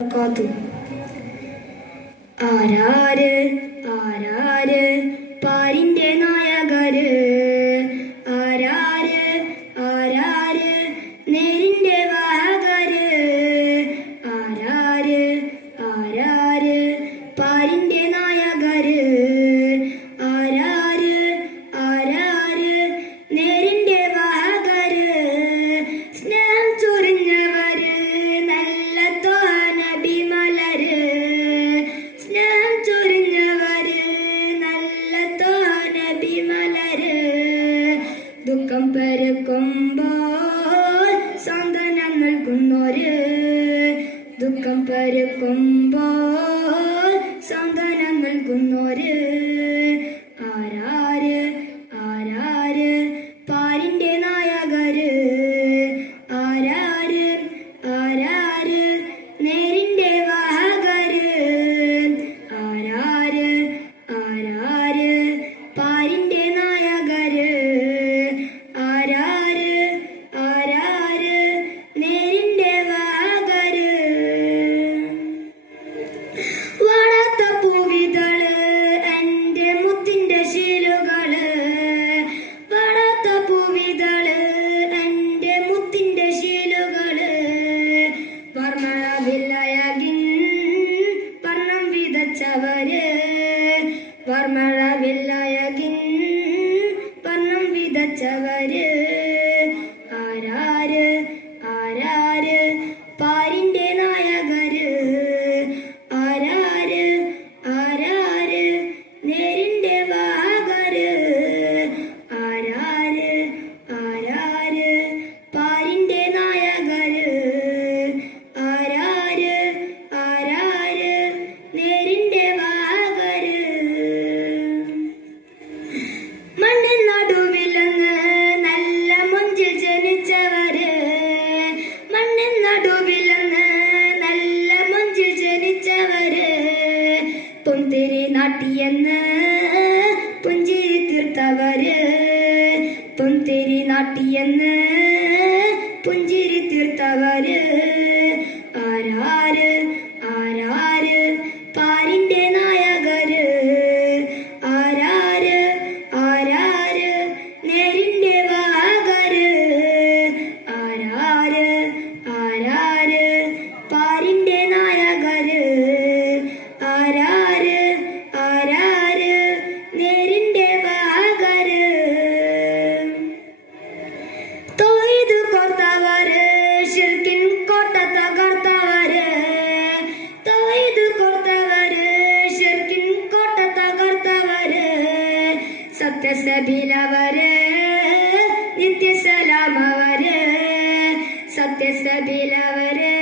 കാത്തു. ആരാര് ആരാര് പാരിന്റെ നായകര്, ആരാര് ആരാര് നേരിന്റെ വാഹകര്, ആരാര് ആരാര് പാരിന്റെ നായകര്, ആരാര് ആരാര് നേരിന്റെ വാഹകര്, സ്നേഹം ചൊരിഞ്ഞവര് നല്ല തോനബിമലര്, സ്നേഹം ചൊരിഞ്ഞവര് നല്ല തോനബിമലര്, ദുഃഖം പെരുക്കുമ്പോൾ സാന്ത്വനം നൽകുന്നോര്, ദുഃഖം പെരുക്കുമ്പോൾ സാന്ത്വനം നൽകുന്നോര്, ആരാര് ആരാര് പാരിന്റെ നായകര്, ആരാര് ആരാര് നേരിന്റെ വാഹകര്, ആരാര് ആരാര് പാരിന്റെ നായകര്, ആരാര് ആരാര് നേരിന്റെ വാഹകര്. വളർത്ത പൂവിതള് എന്റെ മുത്തിന്റെ ശീലുകള്, വളർത്ത പൂവിതള് എന്റെ മുത്തിന്റെ ശീലുകള്, വർമ്മളവില്ലയകിൻ വർണ്ണം വിതച്ചവര്, വർമ്മളവില്ലയകിൻ വർണ്ണം വിതച്ചവര്, ആരാര് ആരാര് പാരിന്റെ നായകര്, ആരാര് ആരാര് നേരിന്റെ വാഹകര്, ആരാര് ആരാര് പാരിന്റെ നായകര്, ആരാര് ആരാര് നേരിന്റെ വാഹകര്. മണ്ണിൻ നടുവിലങ്ങ് നല്ല മൊഞ്ചിൽ ജനിച്ചവര്, മണ്ണിൻ നടുവിലങ്ങ് നല്ല മൊഞ്ചിൽ ജനിച്ചവര്, പൊന്തിരി നാട്ടിയെന്ന് പുഞ്ചിരി തീർത്തവര്, പൊന്തിരി നാട്ടിയെന്ന് പുഞ്ചിരി തീർത്തവര്, ആരാര് ആരാര് പാരിന്റെ നായകര്, ആരാര് ആരാര് നേരിന്റെ വാഹകര്, ആരാര് ആരാര് പാരിന്റെ നായകര്, ആരാര് ആരാര് നേരിന്റെ വാഹകര്. തൊയ്തു കോർത്തവര് ശിർക്കിൻ കോട്ട തകർത്തവര്, തൊയ്തു കോർത്തവര് ശിർക്കിൻ കോട്ട തകർത്തവര്, സത്യസബിലവര് നിത്യസലാമവര്, സത്യസബിലവര്